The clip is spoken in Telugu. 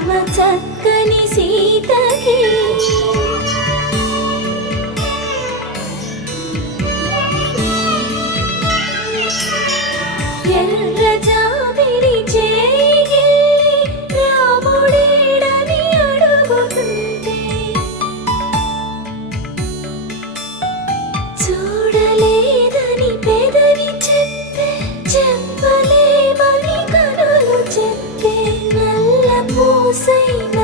చక్కని సీతకి ఎర్ర జాబిలి చేయి రాముడేడని అడుగుతుంటే చూడలేదని పెదవి చెప్పే చెప్పలేమని కనులు చెప్పే నల్ల పూసై